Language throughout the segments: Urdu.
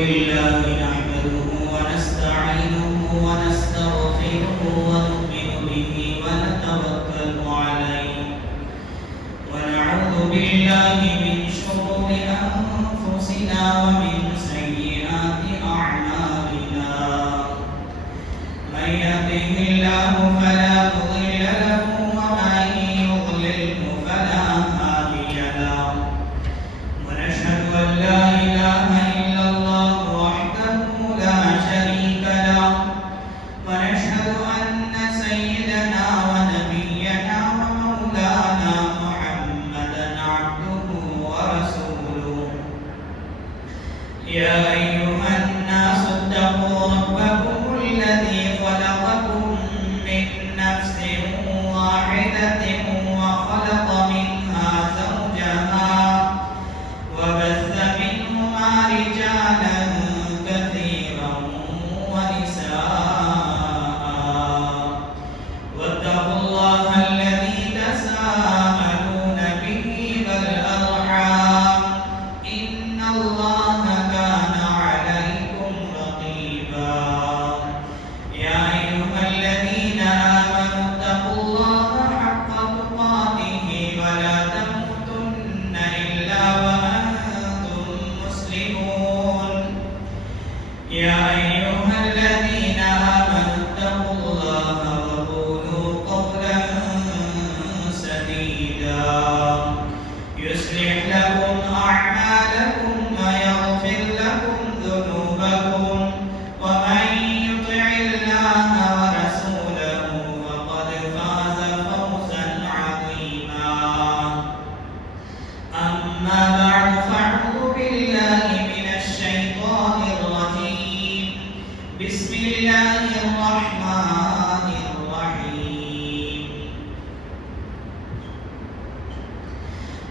لله نحمده ونستعينه ونستغفره ونؤمن به ونتوكل عليه ونعوذ بالله من شرور أنفسنا ومن سيئات أعمالنا من يهده الله فلا مضل له ومن يضلله فلا هادي له ونشهد أن لا إله إلا الله وحده لا شريك له ونشهد أن سيدنا ونبينا ومولانا محمدا عبده ورسوله يا أيها الناس اتقوا ربكم الذي خلقكم من نفس واحدة وخلق منها زوجها وبث منهما رجالا كثيرا ونساء واتقوا الله الذي تساءلون به والأرحام إن الله كان عليكم رقيبا يا أيها الذين آمنوا اتقوا الله حق تقاته ولا تموتن إلا وأنتم مسلمون يا أيها الذين آمنوا اتقوا الله وقولوا قولا سديدا يصلح لكم أعمالكم ويغفر لكم ذنوبكم ومن يطع الله ورسوله فقد فاز فوزا عظيما أما بعد فأعوذ بالله من الشيطان الرجيم بسم الله الرحمن الرحيم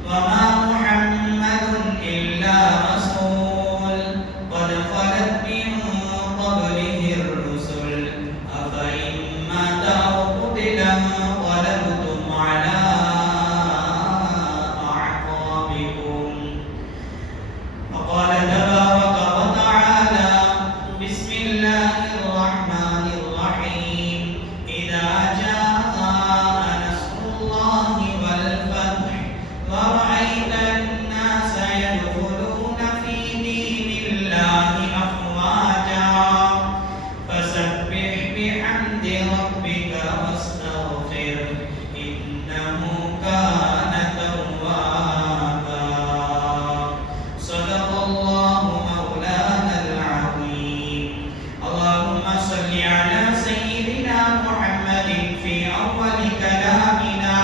وما محمد إلا رسول قد خلت من قبله الرسل أفإن مات أو قتل انقلبتم على أعقابكم وقال تبارك وتعالى بسم الله الرحمن الرحيم إذا جاء نصر الله والفتح ورأيت الناس يدخلون في دين الله أفواجا فسبح بحمد ربك واستغفره إنه كان توابا صدق الله مولانا العظيم اللهم صل على سيدنا محمد في أول كلامنا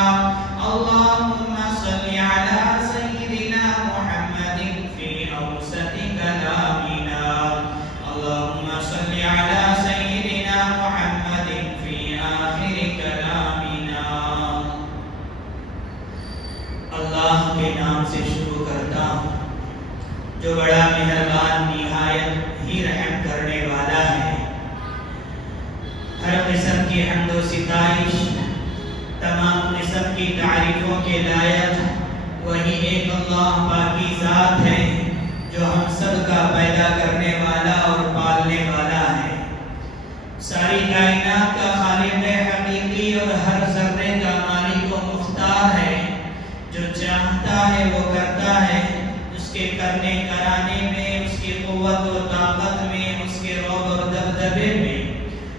اللهم صل على سيدنا محمد في أوسط كلامنا اللهم صل على سيدنا محمد في آخر كلامنا اللہ کے نام سے شروع کرتا ہوں جو بڑا مہربان نہایت ہی رحم کرنے والا ہے ہر قسم کی حمد و ستائش تمام قسم کی تعریفوں کے لائق وہی ایک اللہ پاکی ذات ہے جو ہم سب کا پیدا کرنے والا اور پالنے والا ہے ساری کائنات کا خالق حقیقی اور ہر ذرے کا مالک و مختار ہے جو چاہتا ہے وہ کرتا ہے اس کے کرنے کرانے میں اس کی قوت و طاقت میں اس کے رعب اور دبدبے میں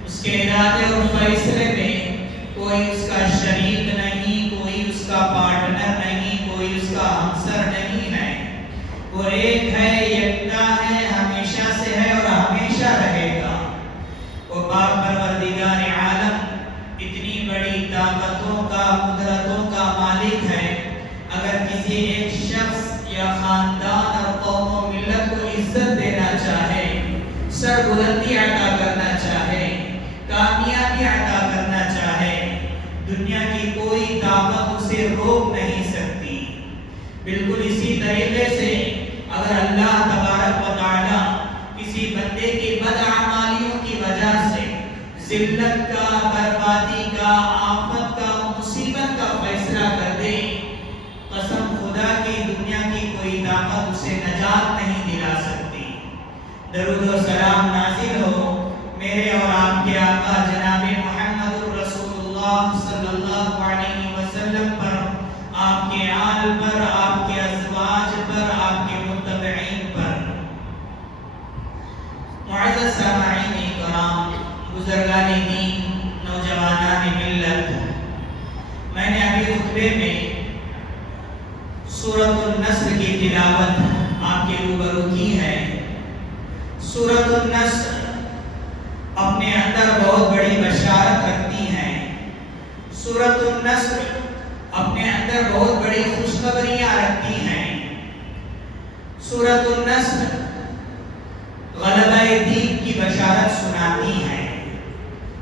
اس کے ارادے اور فیصلے میں کوئی اس کا شریک نہیں کوئی اس کا پارٹنر نہیں کوئی اس کا ہمسر نہیں ہے وہ ایک ہے یکتا ہے ہمیشہ سے ہے اور ہمیشہ رہے گا وہ پاک پروردگار عالم اتنی بڑی طاقتوں کا قدرتوں کا مالک ہے اگر کسی ایک شخص یا خاندان اور قوم و ملت کو عزت دینا چاہے سر بلندی عطا کرنا چاہے کامیابی عطا کرنا چاہے دنیا کی کوئی طاقت اسے روک نہیں سکتی بالکل اسی طریقے سے اگر اللہ تبارک و تعالی کسی بندے کی بدعمالیوں کی وجہ سے ذلت کا بربادی کا آفت کا مصیبت کا فیصلہ کر دے قسم خدا کی دنیا کی کوئی طاقت اسے نجات نہیں دلا سکتی درود و سلام نازل ہو میرے اور آپ کے آقا جناب محمد رسول اللہ صلی اللہ علیہ وسلم پر، آپ کے آل پر، آپ کے ازواج پر، آپ کے متبعین پر۔ معزز سامعین کرام، بزرگان دین، نوجوانان ملت، میں نے ابھی خطبے میں سورۃ النصر کی تلاوت آپ کے روبرو کی ہے۔ سورۃ النصر اپنے اندر بہت بڑی بشارت رکھتی ہے۔ سورۃ النصر اپنے اندر بہت بڑی خوشخبریاں رکھتی ہیں۔ سورۃ النصر غلبہ دین کی بشارت سناتی ہے۔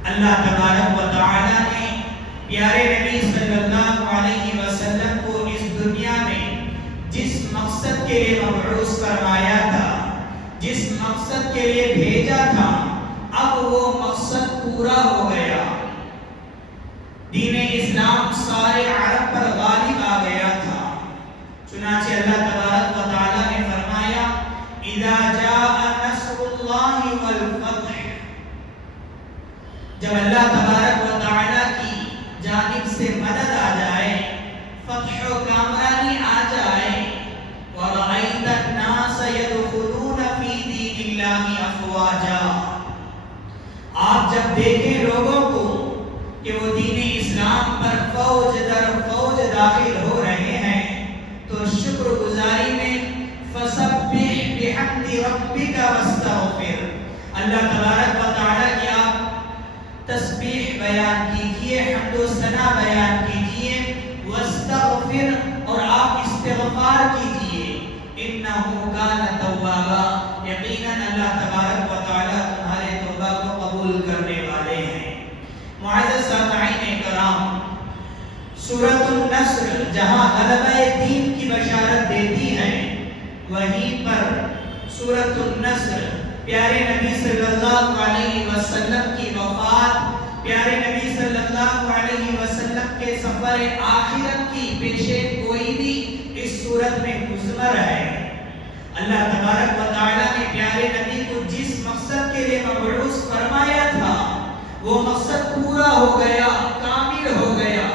اللہ تبارک و تعالی نے پیارے نبی صلی اللہ علیہ وسلم کو اس دنیا میں جس مقصد کے لیے مبعوث فرمایا تھا، جس مقصد کے لیے بھیجا تھا، اب وہ مقصد پورا ہو گیا۔ دین اسلام سارے عرب پر غالب آ گیا تھا۔ چنانچہ اللہ تبارک و تعالی نے فرمایا اذا جاء نصر اللہ والفتح، جب اللہ تبارک و تعالی کی جانب سے مدد آ جائے، فتح و کامرانی آ جائے، وَرَأَيْتَ النَّاسَ يَدْخُلُونَ فِي دِينِ اللَّهِ أَفْوَاجًا، آپ جب دیکھیں لوگوں کو کہ وہ دین اسلام پر فوج در فوج داخل ہو رہے ہیں، تو شکر گزاری میں فَسَبِّحْ بِحَمْدِ رَبِّكَ وَاسْتَغْفِرْ، اللہ تبارک و تعالیٰ کی آپ تسبیح بیان کیجئے، حمد و ثنا بیان کیجئے، واستغفر، اور آپ استغفار کیجئے، انہو کان توابا، یقیناً اللہ تبارک و تعالیٰ تمہارے توبہ کو قبول کرنے والے ہیں۔ معزز سامعین کرام، سورۃ النصر جہاں غلبہ دین کی بشارت دیتی ہے، وہیں پر سورۃ النصر پیارے نبی صلی اللہ علیہ وسلم کی وفات، پیارے نبی صلی اللہ علیہ وسلم کے سفر آخرت کی پیشین گوئی بھی اس سورت میں مضمر ہے۔ اللہ تبارک و تعالیٰ نے پیارے نبی کو جس مقصد کے لیے مبعوث فرمایا تھا، وہ مقصد پورا ہو گیا، کامل ہو گیا۔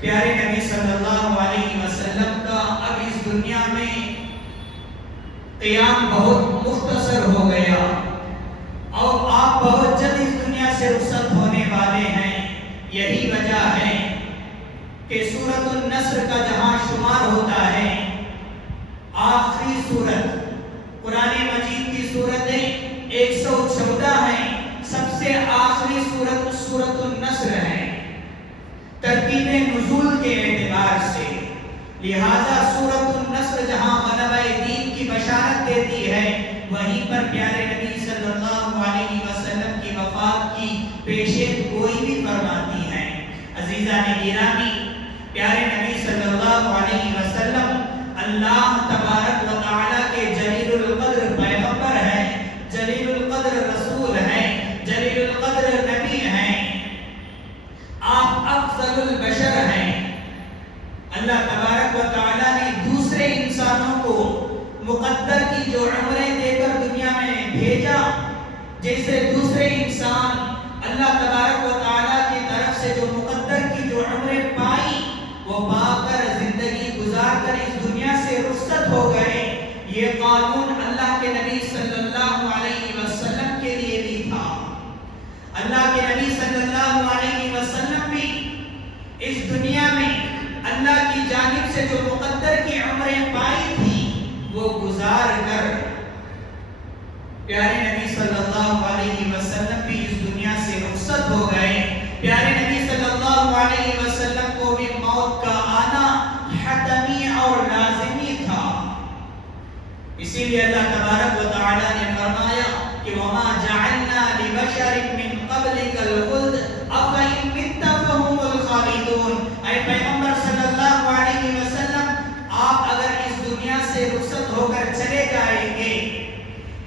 پیارے نبی صلی اللہ علیہ وسلم کا اب اس دنیا میں قیام بہت مختصر ہو گیا، اور آپ بہت جلد اس دنیا سے رخصت ہونے والے ہیں۔ یہی وجہ ہے کہ سورۃ النصر کا جہاں شمار ہوتا ہے آخری سورت، قرآن مجید کی سورتیں 114 ہیں، سب سے آخری سورت سورۃ النصر ہے ترتیب نزول کے اعتبار سے۔ لہذا سورۃ النصر جہاں غلبہ دین کی بشارت دیتی ہے، وہیں پر پیارے نبی صلی اللہ علیہ وسلم کی وفات کی پیشین گوئی بھی فرماتی ہے۔ عزیزان گرامی، پیارے نبی صلی اللہ علیہ وسلم اللہ تبارک و تعالیٰ کے جلیل القدر پیغمبر ہیں، جلیل القدر رسول ہیں، جلیل القدر نبی ہیں، آپ افضل البشر ہیں۔ اللہ تبارک و تعالیٰ نے دوسرے انسانوں کو مقدر کی جو عمریں دے کر دنیا میں بھیجا، جیسے دوسرے انسان اللہ تبارک و تعالیٰ کی طرف سے جو مقدر کی جو عمریں پائی، وہ پا کر زندگی گزار کر اس دنیا سے رخصت ہو گئے۔ یہ قانون اللہ کے نبی صلی اللہ علیہ وسلم کے لیے بھی تھا۔ اللہ کے نبی صلی اللہ علیہ وسلم بھی اس دنیا میں اللہ کی جانب سے جو مقدر کی عمریں پائی تھی، وہ گزار کر پیارے نبی صلی اللہ علیہ وسلم بھی اس دنیا سے رخصت ہو گئے۔ پیارے نبی صلی اللہ علیہ وسلم کو بھی موت کا آنا حتمی اور لازمی تھا۔ اسی لیے اللہ تبارک و تعالی نے فرمایا کہ وَمَا جَعَلْنَا لِبَشَرٍ مِّن قَبْلِكَ الْخُلْدَ أَفَإِن مِتَّ فَهُمُ الْخَالِدُونَ، اے پیغمبر صلی اللہ علیہ وسلم، آپ اگر اس دنیا سے رخصت ہو کر چلے جائیں گے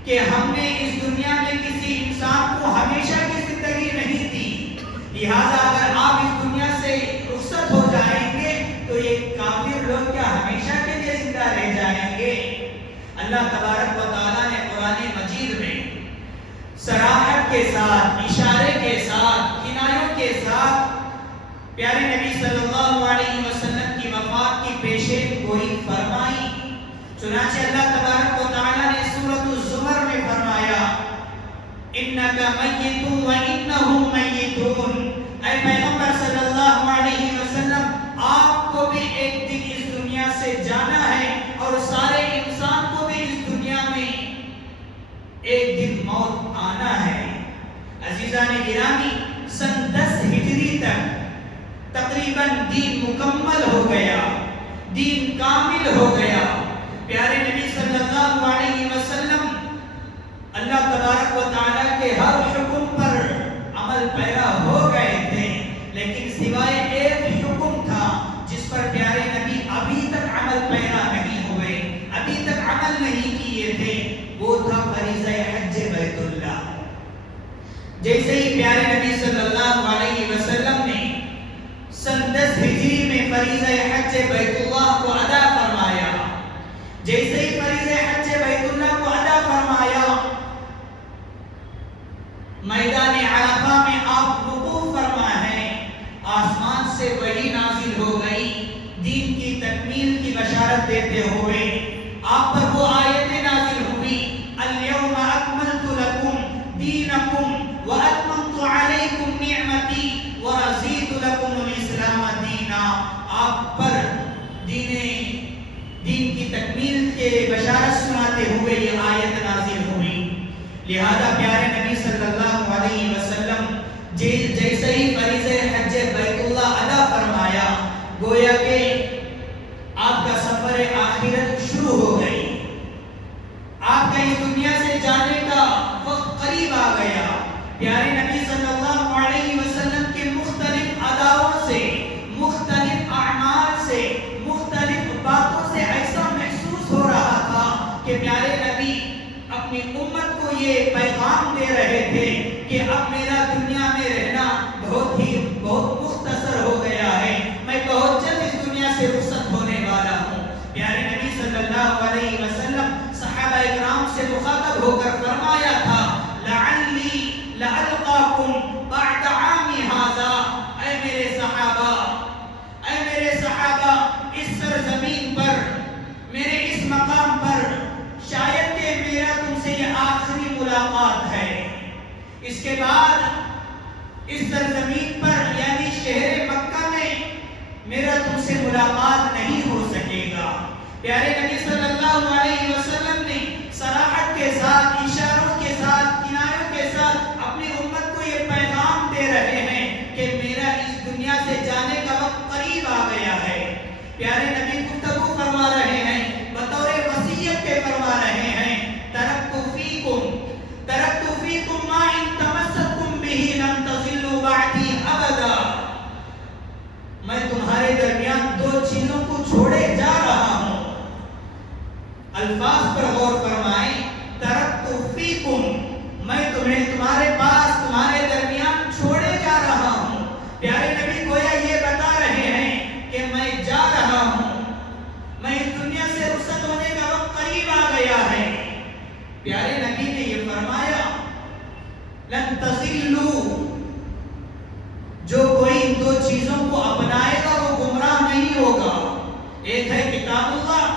کہ ہم نے اس دنیا میں کسی انسان کو ہمیشہ کی زندگی نہیں دی، لہذا اگر آپ اس دنیا سے رخصت ہو جائیں گے تو یہ کافر لوگ کیا ہمیشہ کے لیے زندہ رہ جائیں گے؟ اللہ تبارک و تعالیٰ نے قرآن کے ساتھ، اشارے کے ساتھ، کنایوں کے ساتھ پیارے نبی صلی اللہ علیہ وسلم کی وفات کی پیشین گوئی فرمائی۔ چنانچہ اللہ تبارک و تعالی نے سورۃ الزمر میں فرمایا انک میت و انہم میتون، اے پیغمبر صلی اللہ علیہ وسلم آپ کو بھی ایک دن اس دنیا سے جانا ہے اور سارے انسان کو بھی اس دنیا میں ایک دن موت آنا ہے۔ عزیزان گرامی، سن 10 ہجری تک تقریباً دین مکمل ہو گیا، دین کامل ہو گیا۔ پیارے نبی صلی اللہ علیہ وسلم اللہ تبارک و تعالیٰ کے ہر حکم پر عمل پیرا ہو گئے تھے، لیکن سوائے ایک حکم تھا جس پر پیارے نبی ابھی تک عمل پیرا نہیں ہوئے، ابھی تک عمل نہیں کیے تھے، وہ تھا فریضہ حج بیت اللہ۔ جیسے ہی پیارے نبی صلی اللہ علیہ وسلم نے سن 10 ہجری میں فریضہ حج بیت اللہ کو ادا فرمایا، جیسے ہی فریضہ حج بیت اللہ کو ادا فرمایا، میدان عرفہ میں آپ وقوف فرما ہے، آسمان سے وحی نازل ہو گئی دین کی تکمیل کی بشارت دیتے ہوئے۔ آپ پر وہ آیتیں نازل ہوئی الیوم اکملت لکم دینکم واتممت علیکم نعمتی ورضیت لکم الاسلام دینا۔ آپ پر دین کی تکمیل کے بشارت سناتے ہوئے یہ آیت نازل ہوئی۔ لہذا پیارے نبی صلی اللہ علیہ وسلم جیسے ہی فریضہ حج بیت اللہ ادا فرمایا، گویا کہ آپ کا سفر آخرت شروع ہو گئی، آپ کا اس دنیا سے جانے کا وقت قریب آ گیا۔ پیارے نبی صلی اللہ علیہ وسلم کے مختلف اداؤں سے، مختلف اعمال سے، مختلف باتوں سے ایسا محسوس ہو رہا تھا کہ پیارے نبی اپنی امت کو یہ پیغام دے رہے تھے کہ اب میرا دنیا میں رہنا بہت مختصر ہو گیا ہے، میں بہت جلد اس دنیا سے رخصت ہونے والا ہوں۔ پیارے نبی صلی اللہ علیہ وسلم صحابہ اکرام سے مخاطب ہو کر فرمایا تھا لعلی لألقاکم بعد عامی ھذا، اے میرے صحابہ، اس سرزمین پر، میرے اس مقام پر شاید کہ میرا تم سے یہ آخری ملاقات ہے، اس کے بعد اس سرزمین پر یعنی شہر مکہ میں میرا تم سے ملاقات نہیں ہو سکے گا۔ پیارے نبی صلی اللہ علیہ وسلم نے صراحت کے ساتھ، اشاروں کے ساتھ، کنایوں کے ساتھ اپنی امت کو یہ پیغام دے رہے ہیں کہ میرا اس دنیا سے جانے کا وقت قریب آ گیا ہے۔ پیارے نبی گفتگو فرما رہے ہیں، بطور وصیت کے فرما رہے ہیں ترکت فیکم ما ان تمسکتم بہ لن تضلوا بعدی ابدا، میں تمہارے درمیان 2 چیزوں کو چھوڑے جا رہا ہوں۔ الفاظ پر غور فرمائیں، ترکت فیکم، میں تمہیں تمہارے پاس، تمہارے درمیان چھوڑے جا رہا ہوں۔ پیارے نبی گویا یہ بتا رہے ہیں کہ میں جا رہا ہوں، میں اس دنیا سے رخصت ہونے کا وقت قریب آ گیا ہے۔ پیارے نبی نے یہ فرمایا لن تضلوا، جو کوئی ان 2 چیزوں کو اپنائے گا وہ گمراہ نہیں ہوگا۔ ایک ہے کتاب اللہ،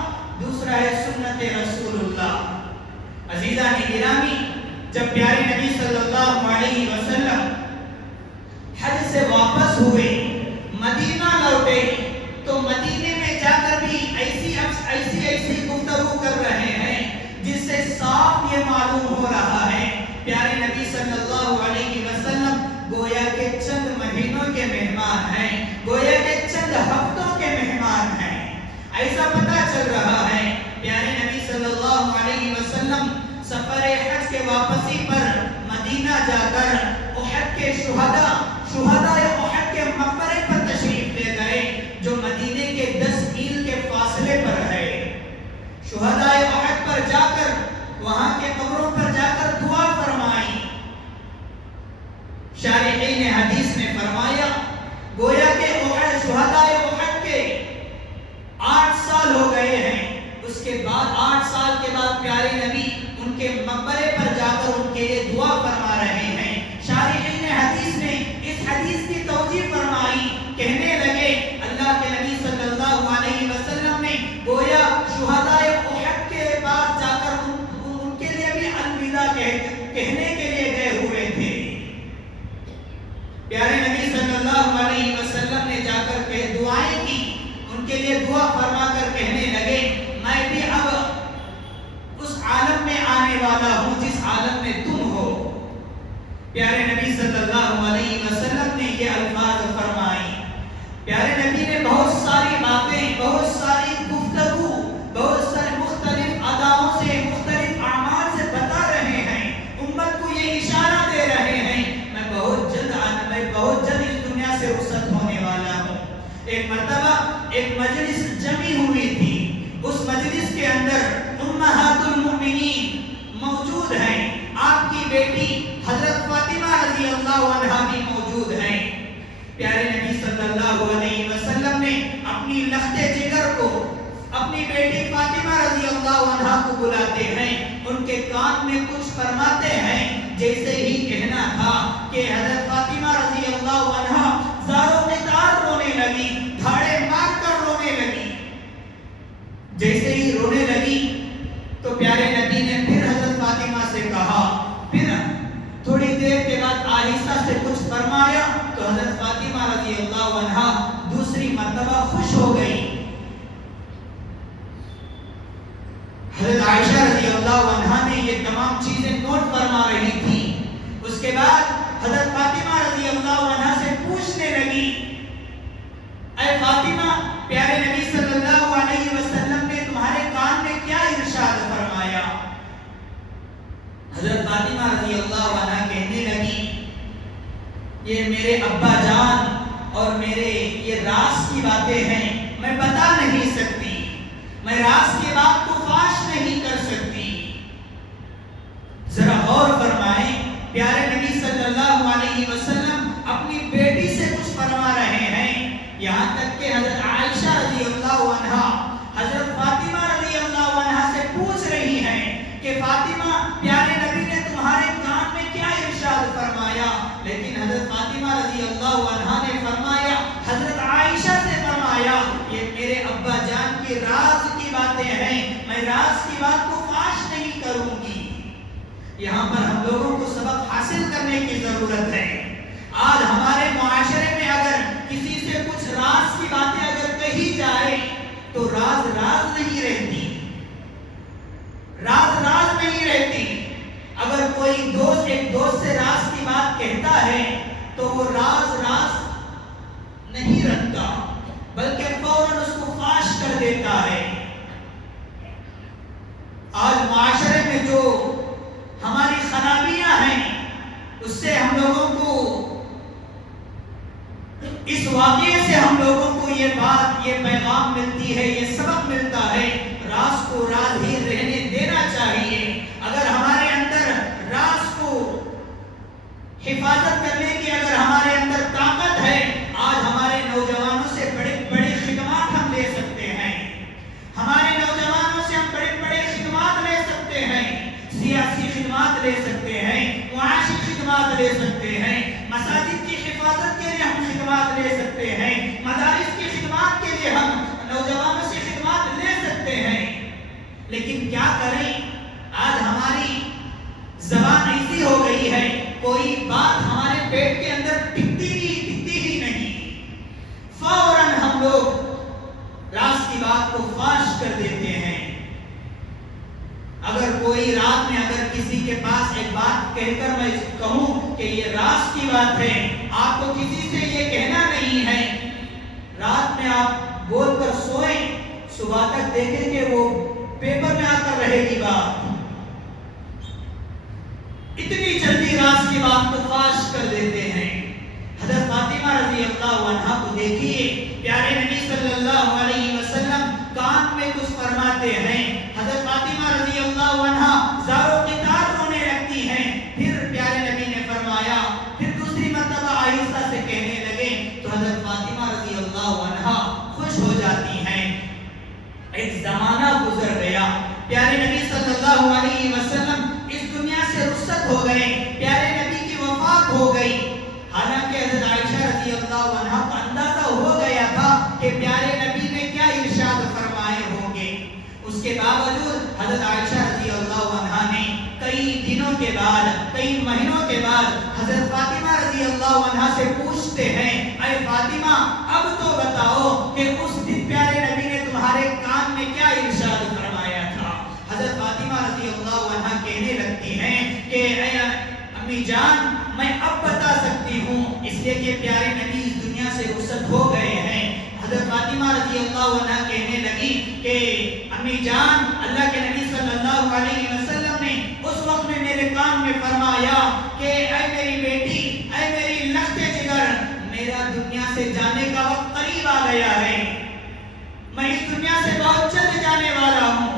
دوسرا ہے سنت رسول اللہ۔ عزیزان گرامی، جب پیارے نبی صلی اللہ علیہ وسلم حج سے واپس ہوئے، مدینہ لوٹے، تو مدینے میں جا کر بھی ایسی گفتگو کر رہے ہیں جس سے صاف یہ معلوم ہو رہا ہے پیارے نبی صلی اللہ علیہ وسلم گویا کے چند مہینوں کے مہمان ہیں، گویا کے چند ہفتوں کے مہمان ہیں۔ ایسا پتہ چل رہا ہے پیارے نبی صلی اللہ علیہ وسلم سفر حج کے واپسی پر مدینہ جا کر احد کے شہداء احد کے مقبرے پر تشریف لے گئے، جو مدینے کے 10 میل کے فاصلے پر ہے۔ شہداء احد پر جا کر، وہاں کے قبروں پر جا کر دعا فرمائی۔ شارحین حدیث نے فرمایا گویا کہ شہداء احد کے 8 سال ہو گئے ہیں، اس کے بعد 8 سال کے بعد پیارے نبی ان کے مقبرے پر جا کر ان کے لیے دعا فرما رہے ہیں حدیث کی توجیہ فرمائی. کہنے لگے اللہ کے نبی صلی اللہ علیہ وسلم نے گویا شہدائے احد کے بعد جا کر ان کے لیے بھی الوداع کہنے کے لیے گئے ہوئے تھے. پیارے نبی صلی اللہ علیہ وسلم نے جا کر کے دعائیں کی, ان کے لیے دعا فرما کر کہنے لگے میں بھی اب اس عالم میں آنے والا ہوں جس عالم میں تم ہو. پیارے نبی صلی اللہ علیہ وسلم نے یہ الفاظ فرمائی. پیارے نبی نے بہت ساری باتیں, بہت ساری گفتگو, بہت سارے مختلف اداؤں سے, مختلف اعمال سے بتا رہے ہیں, امت کو یہ اشارہ دے رہے ہیں میں بہت جلد اس دنیا سے رخصت ہونے والا ہوں. ایک مرتبہ ایک مجلس جمی ہوئی تھی, اس مجلس کے اندر امہات المؤمنین موجود ہیں, آپ کی بیٹی حضرت فاطمہ رضی اللہ عنہا بھی موجود ہیں. پیارے نبی صلی اللہ علیہ وسلم نے اپنی لخت جگر کو, اپنی بیٹی فاطمہ رضی اللہ عنہا کو بلاتے ہیں, ان کے کان میں کچھ فرماتے ہیں. جیسے ہی کہنا تھا کہ حضرت فاطمہ رضی اللہ عنہا زاروں قطار رونے لگی, دھاڑے مار کر رونے لگی. جیسے ہی رونے لگی تو پیارے نبی نے پھر حضرت فاطمہ سے کہا, پھر تھوڑی دیر کے بعد آہستہ سے کچھ فرمایا تو حضرت فاطمہ رضی اللہ عنہا دوسری مرتبہ خوش ہو گئی. حضرت عائشہ رضی اللہ عنہا نے یہ تمام چیزیں نوٹ فرما رہی تھی. اس کے بعد حضرت فاطمہ رضی اللہ عنہا سے پوچھنے لگی, اے فاطمہ, پیارے نبی صلی اللہ علیہ وسلم نے تمہارے کان میں کیا ارشاد فرمایا؟ حضرت فاطمہ رضی اللہ عنہا کہنے لگی یہ میرے ابا جان اور میرے یہ راز کی باتیں ہیں, میں بتا نہیں سکتی, میں راز کی بات کو فاش نہیں کر سکتی. ذرا غور فرمائیں, پیارے نبی صلی اللہ علیہ وسلم اپنی بیٹی سے کچھ فرما رہے ہیں, یہاں تک کہ حضرت عائشہ رضی اللہ عنہا حضرت فاطمہ رضی اللہ عنہا سے پوچھ رہی ہیں کہ فاطمہ, پیارے نبی نے تمہارے کان میں کیا ارشاد فرمایا؟ لیکن حضرت فاطمہ رضی اللہ عنہا نے فرمایا, حضرت عائشہ سے فرمایا یہ میرے ابا جان کے راز کی باتیں ہیں, میں راز کی بات کو فاش نہیں کروں گی. یہاں پر ہم لوگوں کو سبق حاصل کرنے کی ضرورت ہے. آج ہمارے معاشرے میں اگر کسی سے کچھ راز کی باتیں اگر کہی جائے تو راز راز نہیں رہتی, راز راز نہیں رہتی. اگر کوئی دوست ایک دوست سے راز کی بات کہتا ہے تو وہ راز راز نہیں رکھتا بلکہ فوراً اس کو فاش کر دیتا ہے. آج معاشرے میں جو ہماری خرابیاں ہیں اس سے ہم لوگوں کو, اس واقعے سے ہم لوگوں کو یہ بات, یہ پیغام ملتی ہے, یہ سبق ملتا ہے, راز کو راز ہی رہنے دینا چاہیے. اگر ہمارے اندر راز کو حفاظت کرنے کی اگر ہمارے اندر طاقت ہے, آج ہمارے نوجوانوں سے بڑے بڑے خدمات ہم لے سکتے ہیں, ہمارے نوجوانوں سے ہم بڑے بڑے خدمات لے سکتے ہیں, سیاسی خدمات لے سکتے ہیں, معاشی خدمات لے سکتے ہیں, مساجد کی حفاظت کے لیے ہم خدمات لے سکتے ہیں, مدارس کی خدمات کے لیے ہم نوجوانوں سے خدمات لے سکتے ہیں. لیکن کیا کریں, آج ہماری زبان ایسی ہو گئی ہے, کوئی بات ہمارے پیٹ کے اندر ٹکتی ہی نہیں, فوراً ہم لوگ راز کی بات کو فاش کر دیتے ہیں. اگر کوئی رات میں اگر کسی کے پاس ایک بات کہہ کر میں کہوں کہ یہ راز کی بات ہے, آپ کو کسی سے یہ کہنا نہیں ہے, رات میں آپ بول کر سوئیں, صبح تک دیکھیں کہ وہ پیپر میں آ کر رہے گی بات. اتنی جلدی راز کی بات کو فاش کر دیتے ہیں. حضرت فاطمہ رضی اللہ عنہا کو دیکھیے, پیارے نبی صلی اللہ علیہ وسلم کان میں کچھ فرماتے ہیں, حضرت فاطمہ رضی اللہ عنہا زاروں قطار رونے لگتی ہیں. پھر پیارے نبی نے فرمایا, پھر دوسری مرتبہ آہستہ سے کہنے لگے تو حضرت فاطمہ رضی اللہ عنہا خوش ہو جاتی ہیں. ایک زمانہ گزر گیا, پیارے نبی صلی اللہ علیہ وسلم اس دنیا سے رخصت ہو گئے, پیارے نبی کی وفات ہو گئی. حالانکہ حضرت عائشہ رضی اللہ عنہ کو اندازہ ہو گیا تھا کہ پیارے نبی نے کیا ارشاد فرمائے ہوں گے. اس کے باوجود حضرت عائشہ رضی اللہ عنہ نے کئی دنوں کے بعد، کئی مہینوں کے بعد حضرت فاطمہ رضی اللہ عنہ سے پوچھتے ہیں، اے فاطمہ اب تو بتاؤ کہ اس دن پیارے نبی نے تمہارے کان میں کیا ارشاد فرمایا تھا. حضرت فاطمہ رضی اللہ عنہ کہنے لگتی ہیں کہ اے امی جان میں اب بتا سکتی ہوں، اس لیے کہ پیارے نبی اس دنیا سے رخصت ہو گئے ہیں. حضرت فاطمہ رضی اللہ عنہ کہنے لگی کہ امی جان اللہ کے نبی صلی اللہ علیہ وسلم نے اس وقت میں میرے کان میں فرمایا کہ اے میری بیٹی، اے میری لخت جگر، میرا دنیا سے جانے کا وقت قریب آ گیا ہے، میں اس دنیا سے بہت جلد جانے والا ہوں.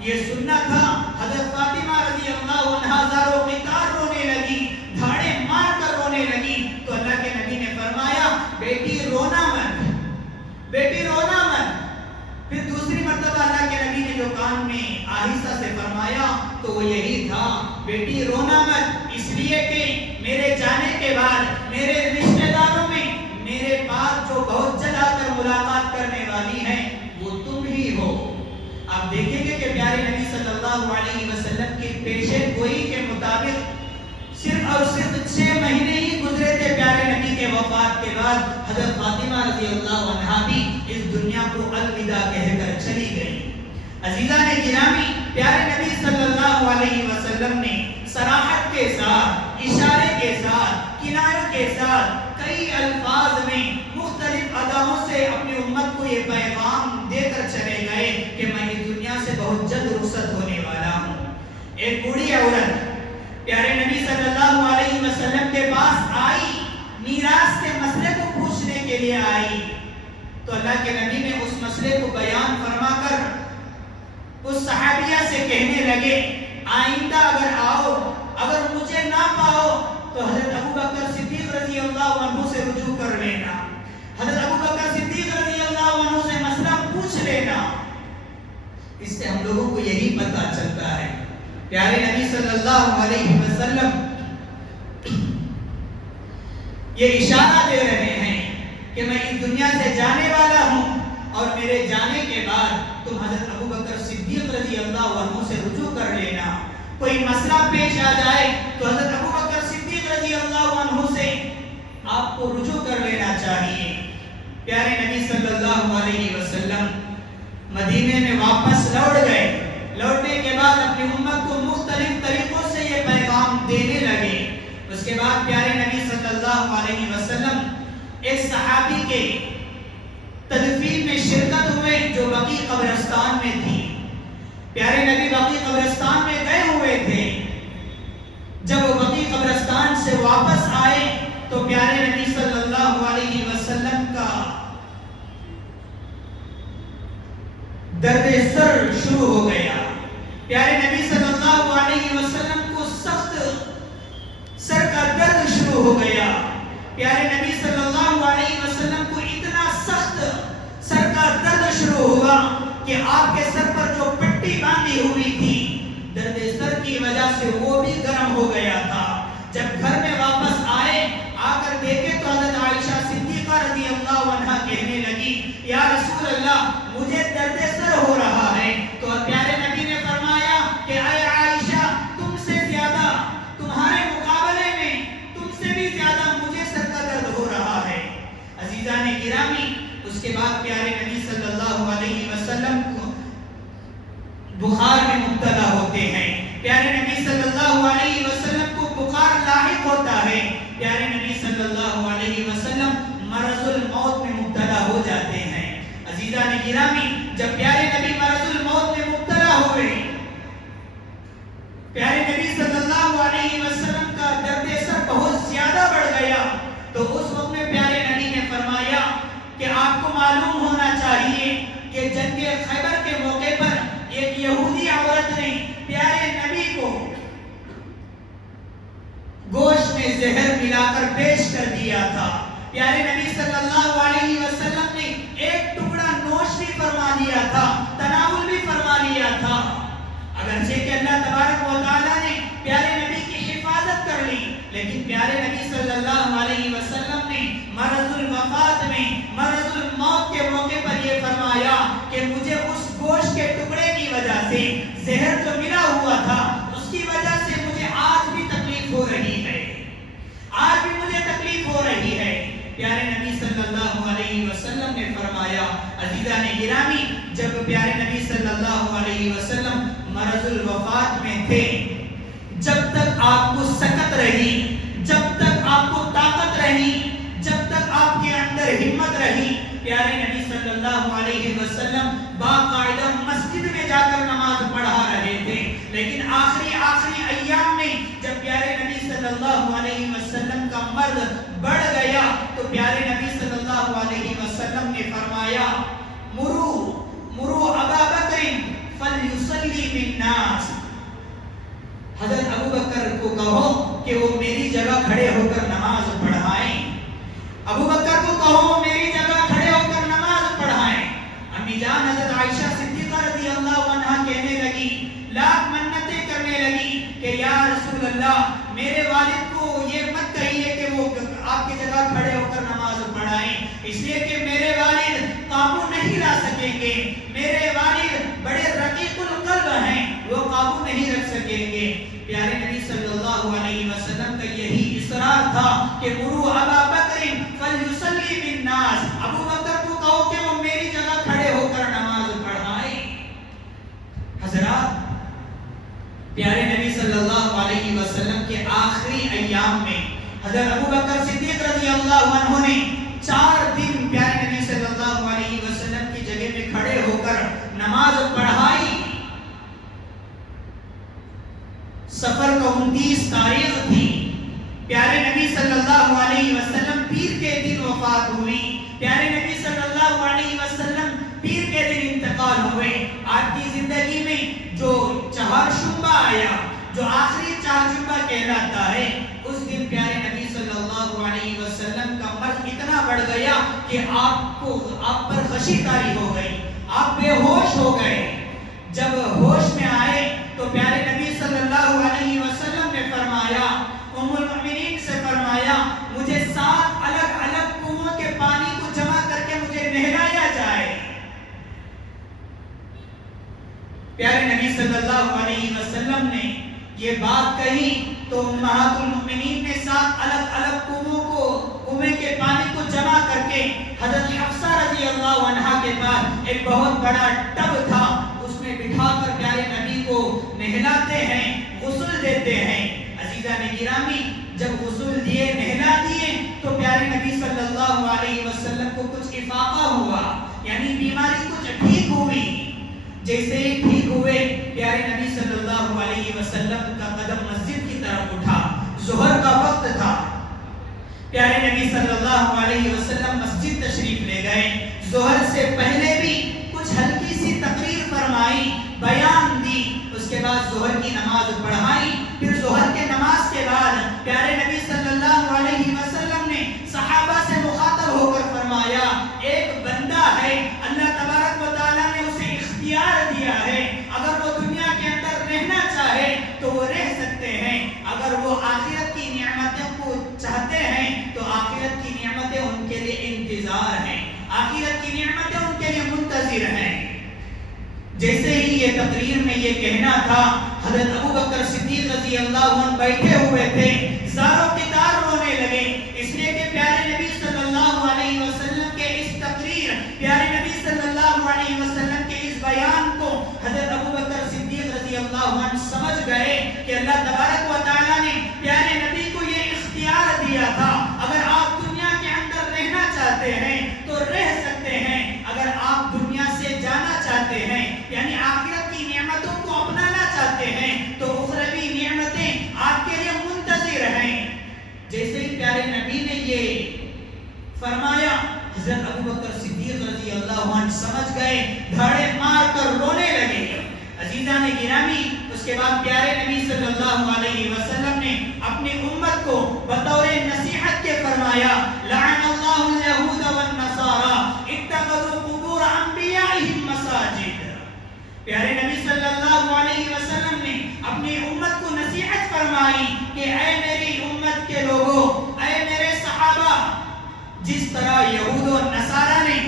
یہ سننا تھا. حضرت فاطمہ رضی اللہ عنہ زاروں کی کار رونے لگی، دھاڑے مار کر رونے لگی. تو اللہ کے نبی نے فرمایا بیٹی رونا مت، بیٹی رونا مت. پھر دوسری مرتبہ اللہ کے نبی نے جو کان میں آہستہ سے فرمایا تو وہ یہی تھا، بیٹی رونا مت، اس لیے کہ میرے جانے کے بعد میرے رشتہ داروں میں میرے پاس جو بہت جلد آ کر ملاقات کرنے والی ہیں وہ تم ہی ہو. آپ دیکھیں گے کہ پیارے نبی صلی اللہ علیہ وسلم کی پیشے گوئی کے مطابق صرف اور صرف 6 مہینے ہی گزرے تھے پیارے نبی کے وفات کے بعد. حضرت فاطمہ رضی اللہ عنہا بھی اس دنیا کو الوداع کہہ کر چلی گئی. عزیزان گرامی، پیارے نبی صلی اللہ علیہ وسلم نے صراحت کے ساتھ، اشارے کے ساتھ، کنارے کے ساتھ کئی الفاظ میں مختلف اداؤں سے اپنی امت کو یہ پیغام دے کر چلے گئے کہ میں اس دنیا سے بہت جلد رخصت ہونے والا ہوں. ایک بوڑھی عورت پیارے نبی صلی اللہ علیہ وسلم کے پاس آئی، میراث کے مسئلے کو پوچھنے کے لیے آئی. تو اللہ کے نبی نے اس مسئلے کو بیان فرما کر اس صحابیہ سے کہنے لگے آئندہ اگر آؤ، اگر مجھے نہ پاؤ تو حضرت ابو بکر صدیق رضی اللہ عنہ سے رجوع کر لینا، حضرت ابو بکر صدیق رضی اللہ عنہ سے مسئلہ پوچھ لینا. اس سے ہم لوگوں کو یہی پتہ چلتا ہے پیارے نبی صلی اللہ علیہ وسلم یہ اشارہ دے رہے ہیں کہ میں اس دنیا سے جانے والا ہوں اور میرے جانے کے بعد تم حضرت ابو بکر صدیق رضی اللہ عنہ سے رجوع کر لینا. کوئی مسئلہ پیش آ جائے تو حضرت ابو بکر صدیق رضی اللہ عنہ سے آپ کو رجوع کر لینا چاہیے. پیارے نبی صلی اللہ علیہ وسلم مدینے میں واپس لوٹ گئے. لوٹنے کے بعد اپنی امت کو مختلف طریقوں سے یہ پیغام دینے لگے. اس کے بعد پیارے نبی صلی اللہ علیہ وسلم ایک صحابی کے تدفین میں شرکت ہوئے جو بقیع قبرستان میں تھی. پیارے نبی بقیع قبرستان میں گئے ہوئے تھے. جب وہ بقیع قبرستان سے واپس آئے تو پیارے نبی صلی اللہ علیہ وسلم کا درد سر شروع ہو گیا. پیارے نبی صلی اللہ علیہ وسلم کو سخت سر کا درد شروع ہو گیا. پیارے نبی صلی اللہ علیہ وسلم کو اتنا سخت سر کا درد شروع ہوا کہ آپ کے سر پر جو پٹی باندھی ہوئی تھی درد سر کی وجہ سے وہ بھی گرم ہو گیا تھا. جب گھر میں واپس آئے، آ کر دیکھے تو حضرت عائشہ صدیقہ رضی اللہ عنہا کہنے لگی یا رسول اللہ مجھے درد سر ہو رہا ہے. تو پیارے نبی نے فرمایا کہ اے عائشہ تم سے زیادہ، تمہارے مقابلے میں تم سے بھی زیادہ مجھے سر کا درد ہو رہا ہے. عزیزان گرامی، اس کے بعد پیارے نبی صلی اللہ علیہ وسلم کو بخار میں مبتلا ہوتے ہیں. پیارے نبی صلی اللہ علیہ وسلم کو بخار لاحق ہوتا ہے. پیارے نبی صلی اللہ علیہ وسلم مرض الموت میں مبتلا ہو جاتے ہیں. عزیزان گرامی، جب پیارے نبی مرض الموت میں مبتلا ہوئے، پیارے نبی صلی اللہ علیہ وسلم کا درد سر بہت زیادہ بڑھ گیا. تو اس وقت میں پیارے نبی نے فرمایا کہ آپ کو معلوم ہونا چاہیے کہ جنگ خیبر کے موقع پر ایک یہودی عورت نے پیارے نبی کو گوشت میں زہر ملا کر پیش کر دیا تھا. پیارے نبی صلی اللہ علیہ وسلم نے ایک ٹکڑا نوش بھی فرما لیا تھا، تناول بھی فرما لیا تھا. اگرچہ کہ اللہ تبارک و تعالیٰ نے پیارے نبی کی حفاظت کر لی، لیکن پیارے نبی صلی اللہ علیہ وسلم نے گھر جو ملا ہوا تھا اس کی وجہ سے مجھے آج بھی تکلیف ہو رہی ہے، آج بھی مجھے تکلیف ہو رہی ہے۔ پیارے نبی صلی اللہ علیہ وسلم نے فرمایا، عزیزان گرامی، جب پیارے نبی صلی اللہ علیہ وسلم مرض الوفات میں تھے، جب تک آپ کو سکت رہی، جب تک آپ کو طاقت رہی، جب تک آپ کے اندر ہمت رہی، پیارے نبی صلی اللہ علیہ وسلم باقاعدہ مسجد میں جا کر نماز پڑھا رہے تھے۔ لیکن آخری ایام میں جب پیارے نبی صلی اللہ علیہ وسلم کا مرض بڑھ گیا تو پیارے نبی صلی اللہ علیہ وسلم نے فرمایا، مرو ابا بکر فلیصلی بالناس، حضرت ابو بکر کو کہو کہ وہ میری جگہ کھڑے ہو کر نماز پڑھائیں، ابو بکر کو کہو میری جگہ کھڑے ہو کر نماز پڑھائیں۔ امی جان حضرت عائشہ صدیقہ رضی اللہ عنہا کہنے لگی، لاکھ منتیں کرنے لگی کہ یا رسول اللہ، میرے والد کو یہ مت کہیے کہ وہ آپ کی جگہ کھڑے ہو کر نماز پڑھائیں، اس لیے کہ میرے والد قابو نہیں لا سکیں گے، میرے والد بڑے رقیق القلب ہیں، وہ قابو نہیں رکھ سکیں گے۔ پیارے نبی صلی اللہ علیہ وسلم کا یہی اصرار تھا کہ مرو ابا بکر فلیصلی بالناس، ابو بکر کو کہو کہ وہ میری جگہ کھڑے ہو کر نماز پڑھائیں۔ حضرات، پیارے نبی صلی اللہ علیہ وسلم کے آخری ایام میں حضرت ابو بکر صدیق رضی اللہ عنہ نے 4 دن پیارے نبی صلی اللہ علیہ وسلم کی جگہ میں کھڑے ہو کر نماز پڑھائی۔ سفر کا 29 تاریخ تھی، پیارے نبی صلی اللہ علیہ وسلم پیر کے دن وفات ہوئی، پیارے نبی صلی اللہ علیہ وسلم پیر کے دن انتقال ہوئے۔ آپ کی زندگی میں جو چہارشنبہ آیا، جو آخری چہارشنبہ کہلاتا ہے، اس دن پیارے نبی صلی اللہ علیہ وسلم کا مرض اتنا بڑھ گیا کہ آپ پر غشی طاری ہو گئی، آپ بے ہوش ہو گئے۔ جب ہوش میں آئے تو پیارے نبی صلی اللہ علیہ وسلم نے فرمایا، ام المؤمنین سے فرمایا، مجھے 7 الگ الگ کنووں کے پانی کو جمع کر کے مجھے نہلایا جائے۔ پیارے نبی صلی اللہ علیہ وسلم نے یہ بات کہی تو امہات المؤمنین نے 7 الگ الگ کنویں کے پانی کو جمع کر کے حضرت حفصہ رضی اللہ عنہا کے پاس ایک بہت بڑا ٹب تھا، اس میں بٹھا کر پیارے نبی کو نہلاتے ہیں، غسل دیتے ہیں۔ عزیزان گرامی، جب غسل دیے، نہلا دیے تو پیارے نبی صلی اللہ علیہ وسلم کو کچھ افاقہ ہوا، یعنی بیماری کچھ ٹھیک ہوئی۔ جیسے ہی ٹھیک ہوئے، پیارے نبی صلی اللہ علیہ وسلم کا قدم مسجد کی طرف اٹھا، ظہر کا وقت تھا، پیارے نبی صلی اللہ علیہ وسلم مسجد تشریف لے گئے۔ ظہر سے پہلے بھی کچھ ہلکی سی تقریر فرمائی، بیان دی، اس کے بعد ظہر کی نماز پڑھائی۔ پھر ظہر کے نماز کے بعد پیارے نبی صلی اللہ علیہ وسلم نے صحابہ سے مخاطب ہو کر فرمایا، ایک بندہ ہے، اللہ تبارک و تعالیٰ نے اسے اختیار دیا ہے، اگر وہ دنیا کے اندر رہنا چاہے تو وہ رہ سکتے ہیں، اگر وہ آخرت کی نعمتوں کو چاہتے ہیں تو آخرت کی نعمتیں ان کے لیے انتظار ہیں، آخرت کی نعمتیں ان کے لیے منتظر ہیں۔ جیسے ہی یہ تقریر میں یہ کہنا تھا، حضرت ابو بکر صدیق رضی اللہ عنہ بیٹھے ہوئے تھے، زاروں کی تار رونے لگے، اس لیے کہ پیارے نبی صلی اللہ علیہ وسلم کے اس تقریر، پیارے نبی صلی اللہ علیہ وسلم کے اس بیان کو حضرت ابو بکر صدیق رضی اللہ عنہ سمجھ گئے کہ اللہ تبارک و تعالیٰ نے پیارے نبی کو یہ اختیار دیا تھا، اگر آپ دنیا کے اندر رہنا چاہتے ہیں تو رہ سکتے ہیں، اگر آپ دنیا سے جانا چاہتے ہیں، یعنی آخرت کی نعمتوں کو اپنانا چاہتے ہیں تو اخروی نعمتیں آپ کے لیے منتظر ہیں۔ جیسے ہی پیارے نبی نے یہ فرمایا، حضرت ابو بکر صدیق رضی اللہ عنہ سمجھ گئے، دھاڑے مار کر رونے لگے۔ عزیزان گرامی، اس کے بعد پیارے نبی صلی اللہ علیہ وسلم نے اپنی امت کو بطور نصیحت کے فرمایا، لعن اللہ اليہود والنصارى اتخذوا قبور انبیائهم مساجد۔ پیارے نبی صلی اللہ علیہ وسلم نے اپنی امت کو نصیحت فرمائی کہ اے میری امت کے لوگوں، اے میرے صحابہ، جس طرح یہود و نصارہ نے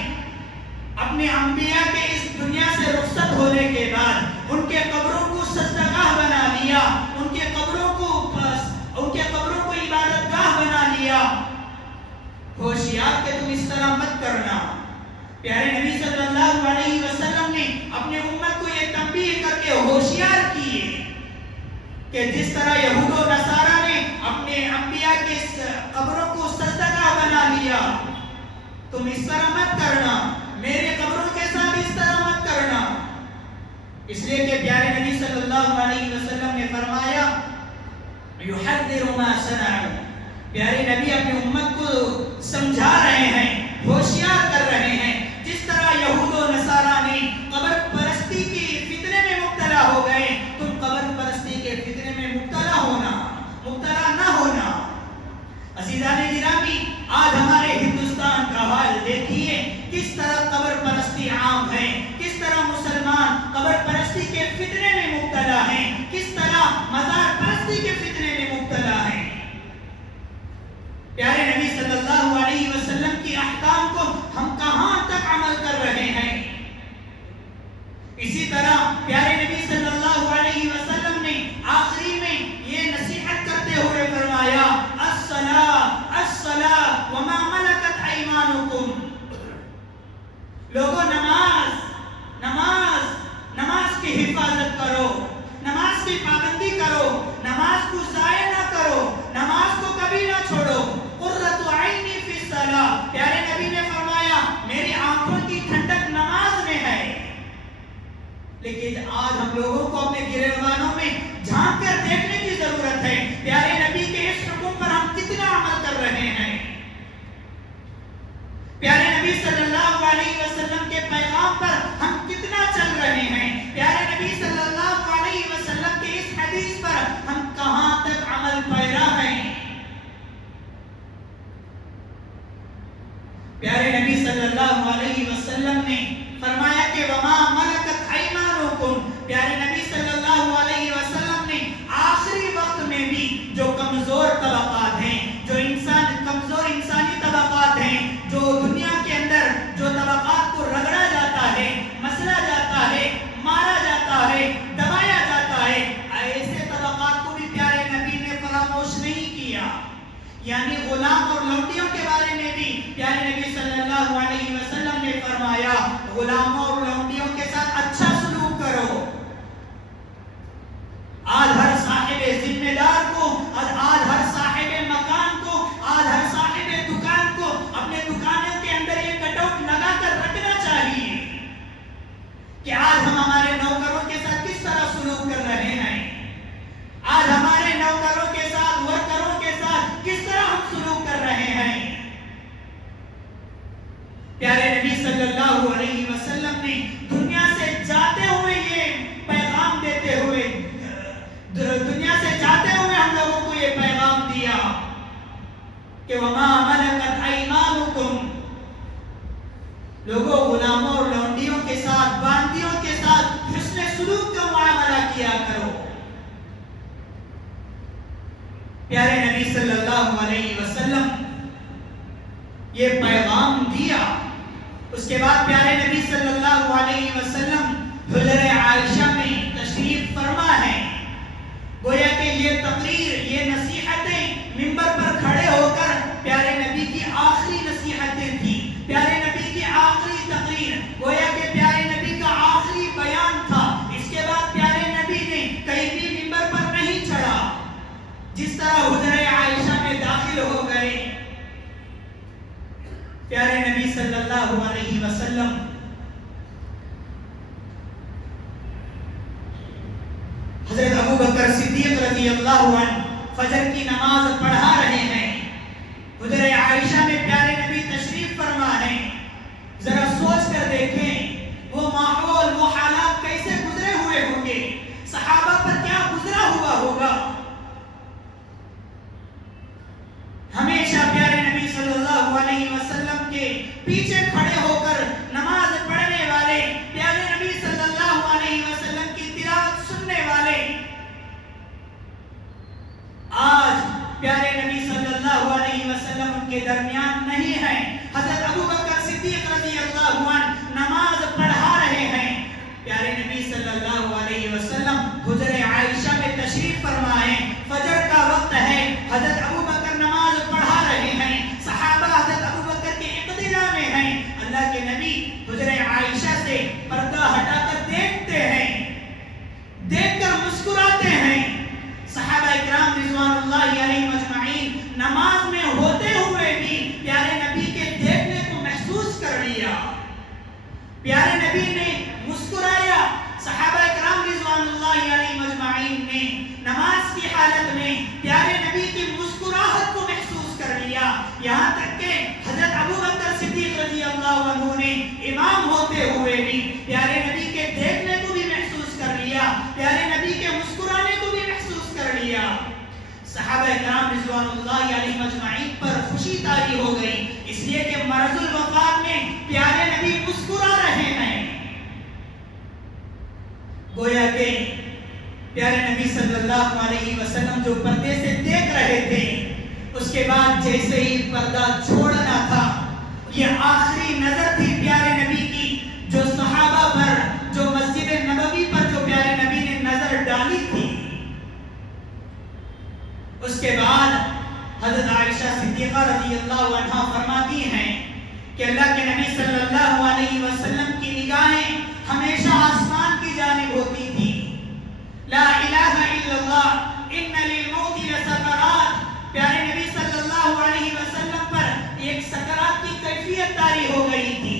اپنے انبیاء کے اس دنیا سے رخصت ہونے کے بعد ان کے قبروں کو ہوشیار کہ تم اس طرح مت کرنا. پیارے نبی صلی اللہ علیہ وسلم نے اپنے امت کو یہ تنبیہ کر کے ہوشیار کیے کہ جس طرح یہود و نصارہ نے اپنے انبیاء کے قبروں کو سجدہ بنا لیا، تم اس طرح مت کرنا، میرے قبروں کے ساتھ اس طرح مت کرنا. اس لیے کہ پیارے نبی صلی اللہ علیہ وسلم نے فرمایا یحذر ما صنعوا. پیارے نبی اپنے امت کو سمجھا رہے ہیں، ہوشیار کر رہے ہیں. جس طرح یہود و نصارہ نے قبر پرستی کے فتنے میں مبتلا ہو گئے، تم قبر پرستی کے فتنے میں مبتلا نہ ہونا. عزیزان گرامی، آج ہمارے ہندوستان کا حال دیکھیے، کس طرح قبر پرستی عام ہے، کس طرح مسلمان قبر پرستی کے فتنے میں مبتلا ہیں، کس طرح مزار پرستی کے فتنے میں مبتلا ہیں. پیارے نبی صلی اللہ علیہ وسلم کی احکام کو ہم کہاں تک عمل کر رہے ہیں؟ اسی طرح پیارے نبی صلی اللہ علیہ وسلم نے آخری میں یہ نصیحت کرتے ہوئے فرمایا الصلاۃ وما ملکت ایمانکم. لوگوں نماز کی حفاظت کرو، نماز کی پابندی کرو، نماز کو ضائع نہ کرو، نماز کو کبھی نہ چھوڑو. قرۃ عینی فی الصلاۃ. پیارے نبی نے فرمایا میری آنکھوں کی ٹھنڈک نماز میں ہے. لیکن آج ہم لوگوں کو اپنے گریبانوں میں جھانک کر دیکھنے کی ضرورت ہے، پیارے نبی کے اس حکم پر ہم کتنا عمل کر رہے ہیں. پیارے نبی صلی اللہ علیہ وسلم کے پیغام پر ہم کتنا چل رہے ہیں. پیارے نبی صلی اللہ علیہ وسلم کے اس حدیث پر ہم کہاں تک عمل پیرا ہیں. پیارے نبی صلی اللہ علیہ وسلم نے فرمایا کہ وما ملکت ایمانکم. پیارے نبی صلی اللہ علیہ وسلم نے آخری وقت میں بھی جو کمزور طبقات ہیں، جو کمزور انسانی طبقات ہیں، جو دنیا کے اندر جو طبقات کو رگڑا جاتا ہے، مسلا جاتا ہے، مارا جاتا ہے، دبایا جاتا ہے، ایسے طبقات کو بھی پیارے نبی نے فراموش نہیں کیا. یعنی غلام اور لونڈیوں کے بارے میں بھی پیارے نبی صلی اللہ علیہ وسلم نے فرمایا غلاموں اور لونڈیوں کے ساتھ اچھا سلوک کرو. آج ہر صاحب ذمہ دار کو، آج ہر صاحب مکان کو، آج ہر صاحب دکان کو اپنے دکانوں کے اندر یہ کٹ آؤٹ لگا کر رکھنا چاہیے کہ آج ہم ہمارے نوکروں کے ساتھ کس طرح سلوک کر رہے ہیں، آج ہمارے نوکروں کے ساتھ، ورکروں کے ساتھ کس طرح ہم سلوک کر رہے ہیں. پیارے نبی صلی اللہ علیہ وسلم نے دنیا سے جاتے ہوئے یہ پیغام دیتے ہوئے، دنیا سے جاتے ہوئے ہم لوگوں کو یہ پیغام دیا کہ وما ملکت ایمانکم. لوگوں غلاموں اور لونڈیوں کے ساتھ، باندیوں کے ساتھ حسن سلوک کا معاملہ کیا کرو. پیارے نبی صلی اللہ علیہ وسلم یہ پیغام دیا. اس کے بعد پیارے نبی صلی اللہ علیہ وسلم حجرہ عائشہ میں تشریف فرما ہے. گویا کہ یہ تقریر، یہ نصیحتیں منبر پر کھڑے ہو کر پیارے نبی کی آخری نصیحتیں تھیں، پیارے نبی کی آخری تقریر، گویا کہ پیارے نبی کا آخری بیان تھا. اس کے بعد پیارے نبی نے کہیں بھی منبر پر نہیں چڑھا. جس طرح حجرہ عائشہ میں داخل ہو گئے، پیارے نبی صلی اللہ علیہ وسلم حضرت ابو بکر صدیق رضی اللہ عنہ فجر کی نماز پڑھا رہے ہیں. حجرہ عائشہ میں پیارے نبی تشریف فرما ہے. ذرا سوچ کر دیکھیں وہ ماحول، وہ حالات کیسے گزرے ہوئے ہوں گے، صحابہ پر کیا گزرا ہوا ہوگا. ہمیشہ پیارے نبی صلی اللہ علیہ وسلم کے پیچھے کھڑے ہو کر نماز پڑھنے والے، پیارے نبی صلی اللہ علیہ وسلم کی تلاوت سننے والے، آج پیارے نبی صلی اللہ علیہ وسلم ان کے درمیان نہیں ہیں. حضرت ابو بکر صدیق رضی اللہ عنہ نماز پڑھا رہے ہیں. پیارے نبی صلی اللہ علیہ وسلم حجرہ عائشہ میں تشریف فرمائے. فجر کا وقت ہے، حضرت ابو بکر نماز پڑھا رہے ہیں. صحابہ حضرت ابو نماز کی حالت میں پیارے نبی کی مسکراہٹ کو محسوس کر لیا، یہاں تک کہ حضرت ابو بکر صدیق رضی اللہ عنہ نے امام ہوتے ہوئے بھی پیارے نبی کے دیکھنے کو بھی محسوس کر لیا، پیارے نبی کے مسکرانے کو بھی محسوس کر لیا۔ صحابہ کرام رضوان اللہ علیہم اجمعین پر خوشی طاری ہو گئی، اس لیے کہ مرض الوفات میں پیارے نبی مسکرا رہے ہیں۔ گویا کہ پیارے نبی صلی اللہ علیہ وسلم جو پردے سے دیکھ رہے تھے، اس کے بعد جیسے ہی پردہ چھوڑنا تھا، یہ آخری نظر تھی پیارے نبی کی جو صحابہ پر، جو مسجد نبوی پر جو پیارے نبی نے نظر ڈالی تھی۔ اس کے بعد حضرت عائشہ صدیقہ رضی اللہ عنہا فرماتی ہیں کہ اللہ کے نبی صلی اللہ علیہ وسلم کی نگاہیں ہمیشہ آسمان کی جانب ہوتی تھی۔ لا الہ الا اللہ ان للموت لسکرات، پیارے نبی صلی اللہ علیہ وسلم پر ایک سکرات کی کیفیت طاری ہو گئی تھی۔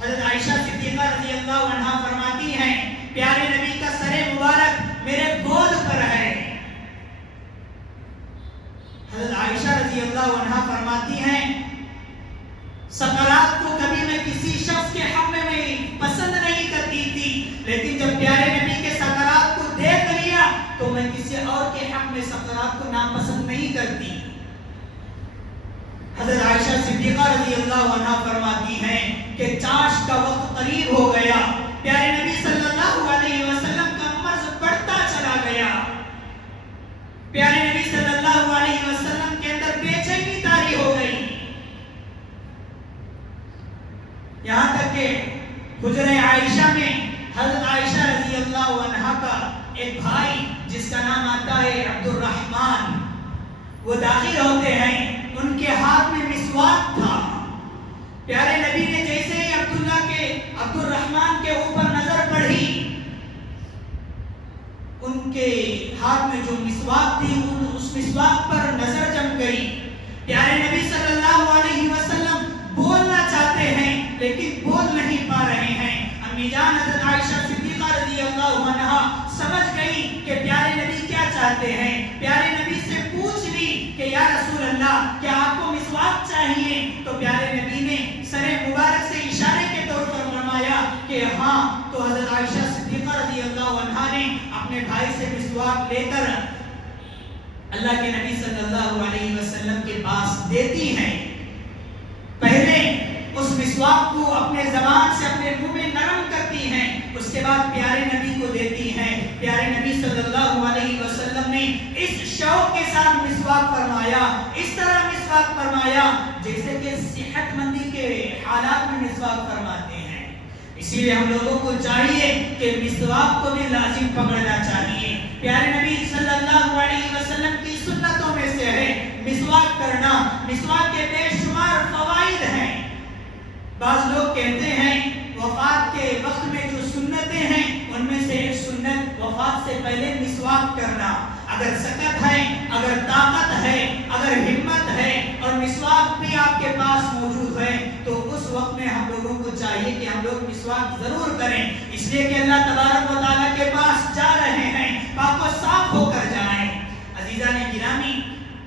حضرت عائشہ صدیقہ رضی اللہ عنہا فرماتی ہیں پیارے نبی کا سر مبارک میرے گود پر ہے۔ حضرت عائشہ رضی اللہ عنہا فرماتی ہیں سکرات کو کبھی میں کسی شخص کے حق میں پسند نہیں کرتی تھی، لیکن جب پیارے نبی کے سکرات کو دیکھ لیا تو میں کسی اور کے حق میں سکرات کو ناپسند نہیں کرتی۔ حضرت عائشہ صدیقہ رضی اللہ عنہا فرماتی ہیں کہ چاش کا وقت قریب ہو گیا، پیارے نبی صلی اللہ علیہ وسلم کا مرض بڑھتا چلا گیا، پیارے نبی صلی اللہ علیہ وسلم کے اندر بے چینی طاری ہو گئی، یہاں تک کہ حجرہ عائشہ میں حضرت عائشہ رضی اللہ عنہا کا ایک بھائی جس کا نام آتا ہے عبد الرحمن، وہ داخل ہوتے ہیں، ان کے ہاتھ میں مسواک تھا۔ پیارے نبی نے جیسے ہی عبد الرحمن کے اوپر نظر پڑی، ان کے ہاتھ میں جو مسواک تھی اس مسواک پر نظر جم گئی۔ پیارے نبی صلی اللہ علیہ وسلم بولنا چاہتے ہیں لیکن بول نہیں پا رہے ہیں۔ امی جان حضرت عائشہ صدیقہ رضی اللہ عنہا سمجھ گئی کہ پیارے نبی کیا چاہتے ہیں، پیارے نبی سے پوچھ لی کہ یا رسول اللہ کیا آپ کو مسواک چاہیے؟ تو پیارے نبی نے سر مبارک سے اشارے کے طور پر فرمایا کہ ہاں، تو حضرت عائشہ صدیقہ رضی اللہ عنہا نے اپنے بھائی سے مسواک لے کر اللہ کے نبی صلی اللہ علیہ وسلم کے پاس دیتی ہیں۔ پہلے اس مسواک کو اپنے زبان سے اپنے منہ میں نرم کرتی ہیں، اس کے بعد پیارے نبی کو دیتی ہیں۔ پیارے نبی صلی اللہ علیہ وسلم نے اس شوق کے ساتھ مسواک فرمایا، اس طرح مسواک فرمایا جیسے کہ صحت مندی کے حالات میں مسواک فرماتے ہیں۔ اسی لیے ہم لوگوں کو چاہیے کہ مسواک کو بھی لازم پکڑنا چاہیے۔ پیارے نبی صلی اللہ علیہ وسلم کی سنتوں میں سے ہے مسواک کرنا۔ مسواک کے بے شمار فوائد ہیں۔ بعض لوگ کہتے ہیں وفات کے وقت میں جو سنتیں ہیں ان میں سے ایک سنت وفات سے پہلے مسواک کرنا۔ اگر سکت ہے، اگر طاقت ہے، اگر ہمت ہے اور مسواک بھی آپ کے پاس موجود ہے تو اس وقت میں ہم لوگوں کو چاہیے کہ ہم لوگ مسواک ضرور کریں، اس لیے کہ اللہ تبارک و تعالیٰ کے پاس جا رہے ہیں، پاک و صاف ہو کر جائیں۔ عزیزان گرامی،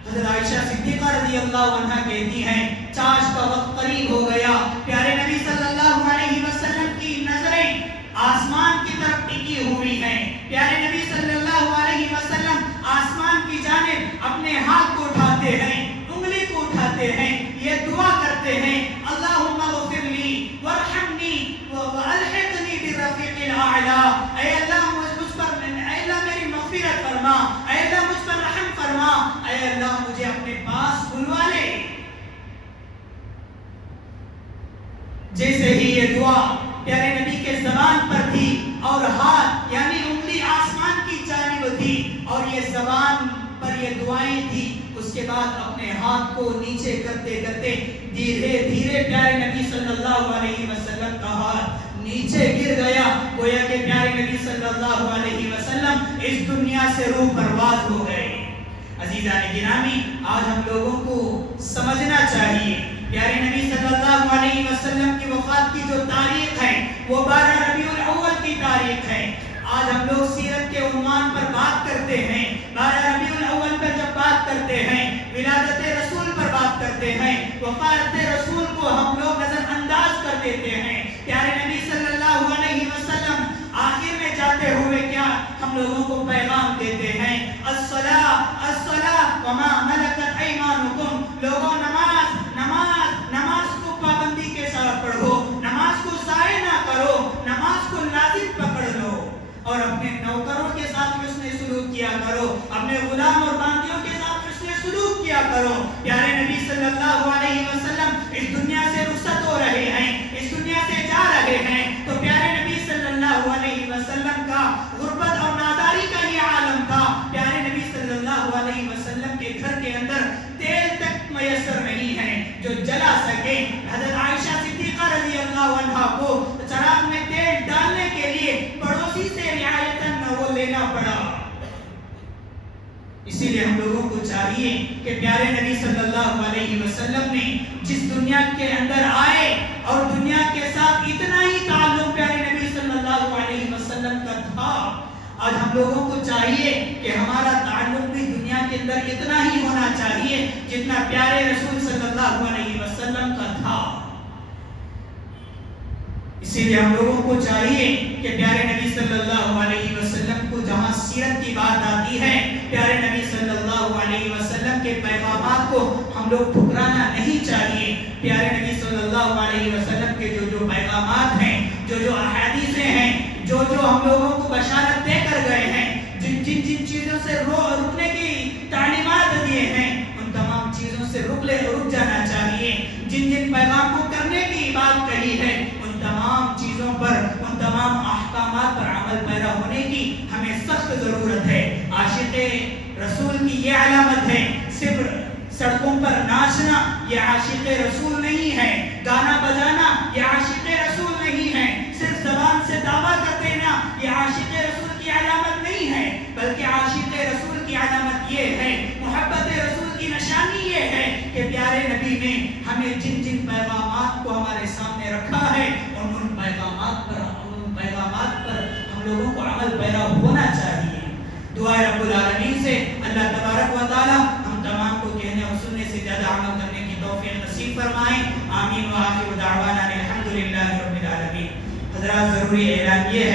حضرت عائشہ صدیقہ رضی اللہ عنہا کہتی ہیں چاش کا وقت قریب ہو گیا، پیارے نبی صلی اللہ علیہ وسلم کی نظریں آسمان کی طرف ٹکی ہوئی ہیں۔ پیارے نبی صلی اللہ علیہ وسلم آسمان کی جانب اپنے ہاتھ کو اٹھاتے ہیں، انگلی کو اٹھاتے ہیں، یہ دعا کرتے ہیں اللہم اغفر لی وارحمنی والحقنی بالرفیق الاعلی۔ اے اللہ مجھ پر، اے اللہ میری مغفرت فرما، اے اللہ مجھ پر رحم فرما، اے اللہ مجھے اپنے پاس بلوا لے۔ جیسے ہی یہ دعا پیارے نبی کے زبان پر تھی اور ہاتھ یعنی انگلی آسمان کی جانب تھی اور یہ زبان پر یہ دعائیں تھی، اس کے بعد اپنے ہاتھ کو نیچے کرتے کرتے دھیرے دھیرے پیارے نبی صلی اللہ علیہ وسلم کا ہاتھ نیچے گر گیا، گویا کہ پیارے نبی صلی اللہ علیہ وسلم اس دنیا سے روح پرواز ہو گئے۔ عزیزان گرامی، آج ہم لوگوں کو سمجھنا چاہیے پیارے نبی صلی اللہ علیہ وسلم کی وفات کی جو تاریخ ہے وہ 12 ربیع الاول کی تاریخ ہے۔ آج ہم لوگ سیرت کے عنوان پر بات کرتے ہیں، ہم لوگوں کو پیغام دیتے ہیں الصلاۃ الصلاۃ وما ملکت ایمانکم، لوگوں نماز نماز نماز کو پابندی کے ساتھ پڑھو، نماز کو ضائع نہ کرو، نماز کو لازم پکڑ لو، اور اپنے نوکروں کے ساتھ حسن سلوک کیا کرو، اپنے غلام اور باندیوں کے ساتھ حسن سلوک کیا کرو۔ پیارے نبی صلی اللہ علیہ وسلم اس دنیا سے رخصت ہو رہے ہیں، اس دنیا سے جا رہے ہیں، تو پیارے نبی صلی اللہ علیہ وسلم کا غربت اور ناداری کا یہ عالم تھا۔ پیارے نبی صلی اللہ علیہ وسلم کے گھر کے اندر تیل تک میسر نہیں ہے جو جلا سکے۔ حضرت عائشہ صدیقہ رضی اللہ عنہا کو چراغ میں تیل ڈالنے کے لیے پڑوسی سے رعایتاً وہ لینا پڑا۔ اسی لیے ہم لوگوں کو چاہیے کہ پیارے نبی صلی اللہ علیہ وسلم نے جس دنیا کے اندر آئے اور دنیا کے ساتھ اتنا ہی تعلق پیارے نبی صلی اللہ علیہ وسلم کا تھا، آج ہم لوگوں کو چاہیے کہ ہمارا تعلق بھی دنیا کے اندر اتنا ہی ہونا چاہیے جتنا پیارے رسول صلی اللہ علیہ وسلم کا تھا۔ اسی لیے ہم لوگوں کو چاہیے کہ پیارے نبی صلی اللہ علیہ وسلم کو جہاں سیرت کی بات آتی ہے، پیارے نبی صلی اللہ علیہ وسلم کے پیغامات کو ہم لوگ ٹھکرانا نہیں چاہیے۔ پیارے نبی صلی اللہ علیہ وسلم کے جو پیغامات ہیں، جو احادیثیں ہیں، جو ہم لوگوں کو بشارت دے کر گئے ہیں، جن چیزوں سے رکنے کی تعلیمات دیے ہیں، ان تمام چیزوں سے رک جانا چاہیے۔ جن پیغام کو کرنے کی بات کہی ہے، ان تمام چیزوں پر، ان تمام احکامات پر عمل پیرا ہونے کی ہمیں سخت ضرورت ہے۔ عاشق رسول کی یہ علامت ہے، صرف سڑکوں پر ناچنا یہ عاشق رسول نہیں ہے، گانا بجانا یہ عاشق رسول نہیں ہے، صرف زبان سے دعویٰ کر دینا یہ عاشق رسول کی علامت نہیں ہے، بلکہ عاشق رسول کی علامت یہ ہے، محبت رسول کی نشانی یہ ہے کہ پیارے نبی نے ہمیں جن پیغامات کو ہمارے سامنے رکھا ہے، ان پیغامات پر ہم لوگوں کو عمل پیرا ہونا چاہیے۔ دعا رب العالمین سے اللہ تبارک و تعالی ہم تمام کو کہنے اور سننے سے زیادہ عمل کرنے کی توفیق نصیب فرمائیں۔ آمین و آخر دعوانا الحمدللہ رب العالمین۔ حضرات ضروری اعلان یہ ہے